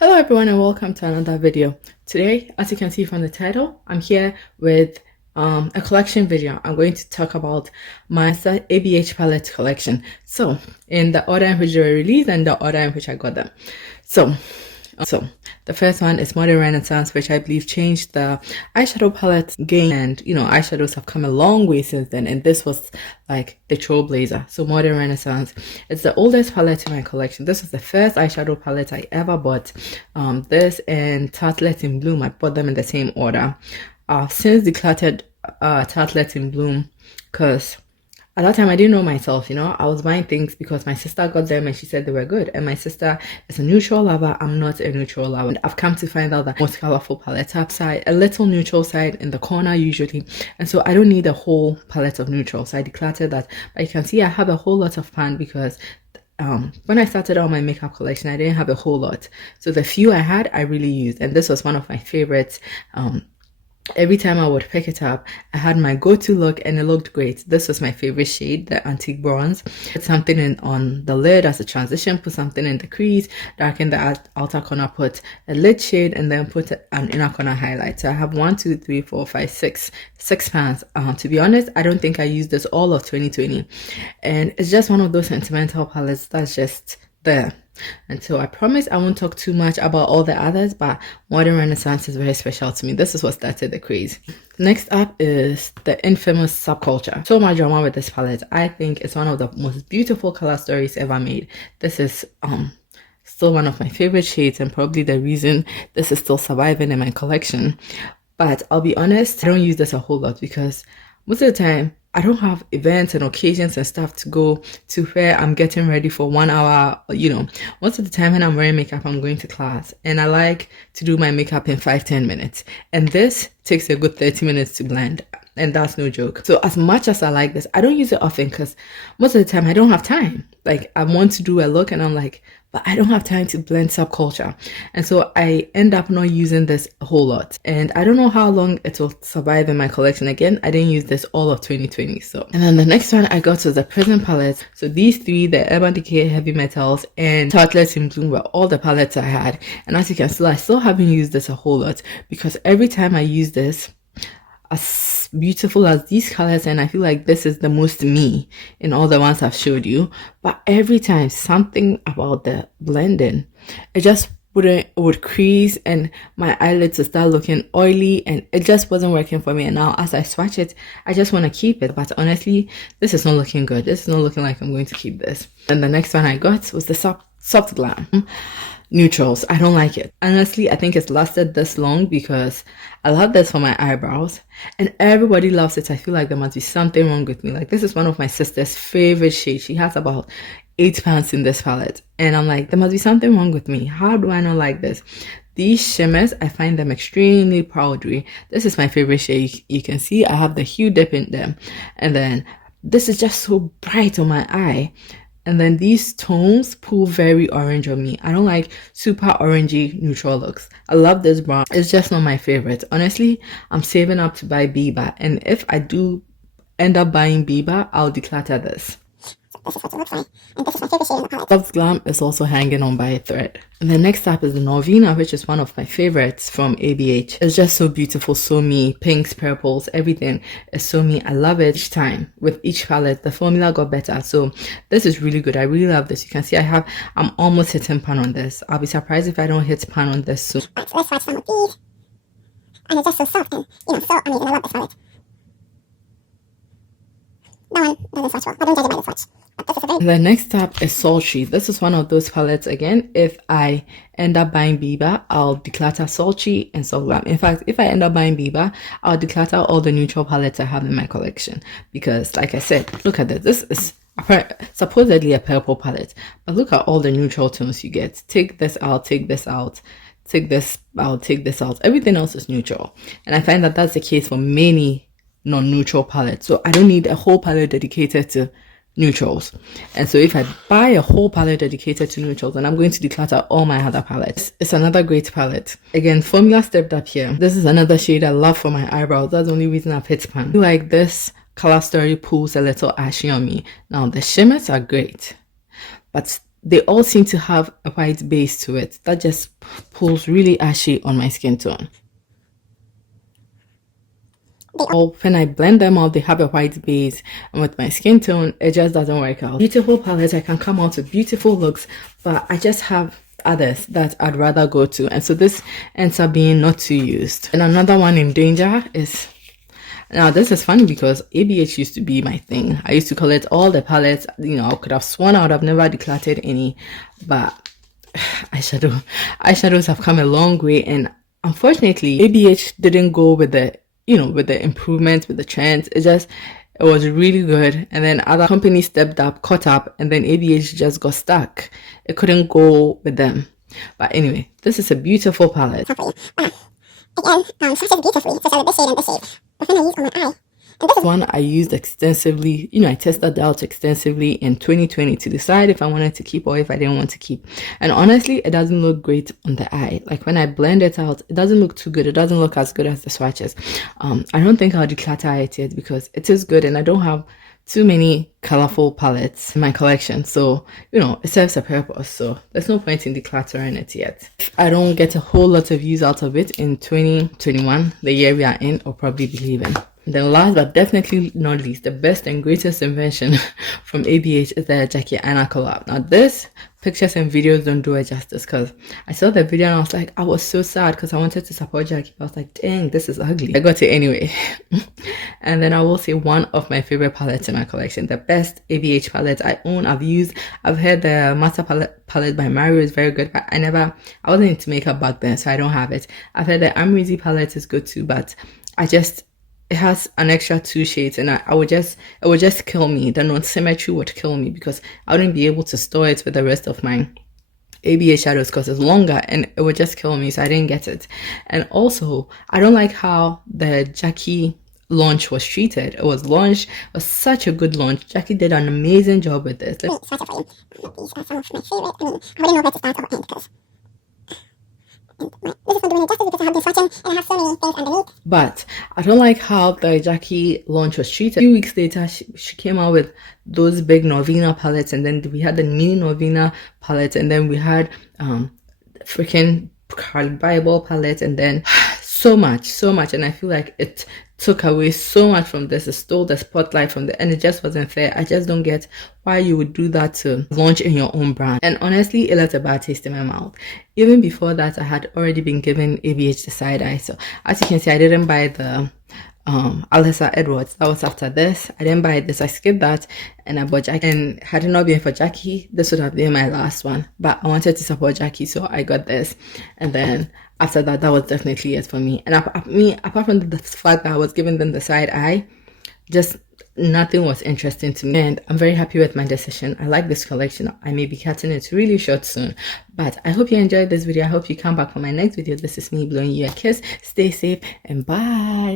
Hello everyone and welcome to another video. Today, as you can see from the title, I'm here with a collection video. I'm going to talk about my ABH palette collection. So, in the order in which they were released and the order in which I got them. So the first one is Modern Renaissance, which I believe changed the eyeshadow palette game, and eyeshadows have come a long way since then, and this was like the trailblazer. So Modern Renaissance, it's the oldest palette in my collection. This was the first eyeshadow palette I ever bought. This and Tartlet in Bloom, I bought them in the same order. Since Decluttered Tartlet in Bloom, because at that time I didn't know myself, I was buying things because my sister got them and she said they were good, and my sister is a neutral lover. I'm not a neutral lover, and I've come to find out that most colorful palettes have side, a little neutral side in the corner usually, and so I don't need a whole palette of neutrals. So I decluttered that, but you can see I have a whole lot of pan because when I started on my makeup collection I didn't have a whole lot, so the few I had I really used, and this was one of my favorites. Every time I would pick it up, I had my go-to look and it looked great. This was my favorite shade, the antique bronze. Put something on the lid as a transition, put something in the crease, darken the outer corner, put a lid shade, and then put an inner corner highlight. So I have 1, 2, 3, 4, 5, 6 pans. To be honest, I don't think I used this all of 2020, and it's just one of those sentimental palettes that's just there. And so I promise I won't talk too much about all the others, but Modern Renaissance is very special to me. This is what started the craze. Next up is the infamous Subculture. So much drama with this palette. I think it's one of the most beautiful color stories ever made. This is still one of my favorite shades and probably the reason this is still surviving in my collection. But I'll be honest, I don't use this a whole lot because most of the time I don't have events and occasions and stuff to go to where I'm getting ready for 1 hour. Most of the time when I'm wearing makeup, I'm going to class and I like to do my makeup in 5-10 minutes. And this takes a good 30 minutes to blend. And that's no joke. So as much as I like this, I don't use it often because most of the time I don't have time. Like I want to do a look and I'm like, but I don't have time to blend Subculture. And so I end up not using this a whole lot. And I don't know how long it will survive in my collection. Again, I didn't use this all of 2020. So, and then the next one I got was the PRISM palette. So these three, the Urban Decay Heavy Metals and Tartlet in Bloom, were all the palettes I had. And as you can see, I still haven't used this a whole lot because every time I use this, as beautiful as these colors, and I feel like this is the most me in all the ones I've showed you, but every time something about the blending, it just would crease and my eyelids would start looking oily and it just wasn't working for me. And now as I swatch it, I just want to keep it, but honestly this is not looking good. This is not looking like I'm going to keep this. And the next one I got was the soft glam neutrals. I don't like it. Honestly, I think it's lasted this long because I love this for my eyebrows and everybody loves it. I feel like there must be something wrong with me. Like this is one of my sister's favorite shades. She has about 8 pounds in this palette and I'm like, there must be something wrong with me. How do I not like this? These shimmers, I find them extremely powdery. This is my favorite shade. You can see I have the hue dip in them, and then this is just so bright on my eye. And then these tones pull very orange on me. I don't like super orangey neutral looks. I love this brown. It's just not my favorite. Honestly, I'm saving up to buy Biba. And if I do end up buying Biba, I'll declutter this. This is what it looks like. And this is my favorite shade in the palette. Soft Glam is also hanging on by a thread. And the next up is the NORVINA, which is one of my favorites from ABH. It's just so beautiful, so me. Pinks, purples, everything is so me. I love it each time. With each palette, the formula got better. So this is really good. I really love this. You can see I'm almost hitting pan on this. I'll be surprised if I don't hit pan on this soon. Right, so let's swatch some of these. And it's just so soft and, so amazing. I love this palette. No one doesn't swatch well. I don't judge it by the swatch. The next up is Sultry. This is one of those palettes. Again, if I end up buying Biba, I'll declutter Sultry and Soft Glam. In fact, if I end up buying Biba, I'll declutter all the neutral palettes I have in my collection. Because, like I said, look at this. This is supposedly a purple palette. But look at all the neutral tones you get. Take this out, take this out. Take this out, take this out. Everything else is neutral. And I find that that's the case for many non-neutral palettes. So I don't need a whole palette dedicated to neutrals. And so if I buy a whole palette dedicated to neutrals, then I'm going to declutter all my other palettes. It's another great palette. Again, formula stepped up here. This is another shade I love for my eyebrows. That's the only reason I've hit pan. Like this color story pulls a little ashy on me. Now the shimmers are great, but they all seem to have a white base to it that just pulls really ashy on my skin tone. Or when I blend them out, they have a white base, and with my skin tone, it just doesn't work out. Beautiful palette, I can come out with beautiful looks, but I just have others that I'd rather go to, and so this ends up being not too used. And another one in danger is, now this is funny because ABH used to be my thing. I used to collect all the palettes, you know. I could have sworn I would have never decluttered any, but eyeshadows have come a long way, and unfortunately ABH didn't go with the, you know, with the improvements, with the trends. It was really good, and then other companies stepped up, caught up, and then ABH just got stuck. It couldn't go with them. But anyway, this is a beautiful palette. Again, swatches beautifully. It's a bit shade and bit shade. But when I use on my eye, and this one I used extensively, you know, I tested out extensively in 2020 to decide if I wanted to keep or if I didn't want to keep. And honestly, it doesn't look great on the eye. Like when I blend it out, it doesn't look too good. It doesn't look as good as the swatches. I don't think I'll declutter it yet because it is good, and I don't have too many colorful palettes in my collection, so you know, it serves a purpose, so there's no point in decluttering it yet. If I don't get a whole lot of use out of it in 2021, the year we are in, I'll probably be leaving. Then last but definitely not least, the best and greatest invention from ABH is the Jackie AINA collab. Now this, pictures and videos don't do it justice, because I saw the video and I was like, I was so sad because I wanted to support Jackie. I was like, dang, this is ugly. I got it anyway. And then I will say one of my favorite palettes in my collection, the best ABH palette I own, I've heard the Master palette by Mario is very good, but I wasn't into makeup back then, so I don't have it. I've heard the Amrezy palette is good too, but it has an extra 2 shades, and it would just kill me. The non-symmetry would kill me because I wouldn't be able to store it with the rest of my ABH shadows because it's longer, and it would just kill me, so I didn't get it. And also, I don't like how the Jackie launch was treated. It was such a good launch. Jackie did an amazing job with this. These are some of my favorite. I wouldn't know where to start or end because this is not doing it justice because I have been swatching and I have so many things underneath. But I don't like how the Jackie launch was treated. A few weeks later, she came out with those big Novena palettes, and then we had the mini Novena palettes, and then we had freaking Bible palette, and then so much, and I feel like it took away so much from this. It stole the spotlight from and it just wasn't fair. I just don't get why you would do that to launch in your own brand. And honestly, it left a bad taste in my mouth. Even before that, I had already been given ABH the side eye. So as you can see, I didn't buy the Alyssa Edwards. That was after this. I didn't buy this. I skipped that, and I bought Jackie. And had it not been for Jackie, this would have been my last one. But I wanted to support Jackie, so I got this. And then after that, that was definitely it for me. And apart from the fact that I was giving them the side eye, just nothing was interesting to me. And I'm very happy with my decision. I like this collection. I may be cutting it really short soon. But I hope you enjoyed this video. I hope you come back for my next video. This is me blowing you a kiss. Stay safe and bye.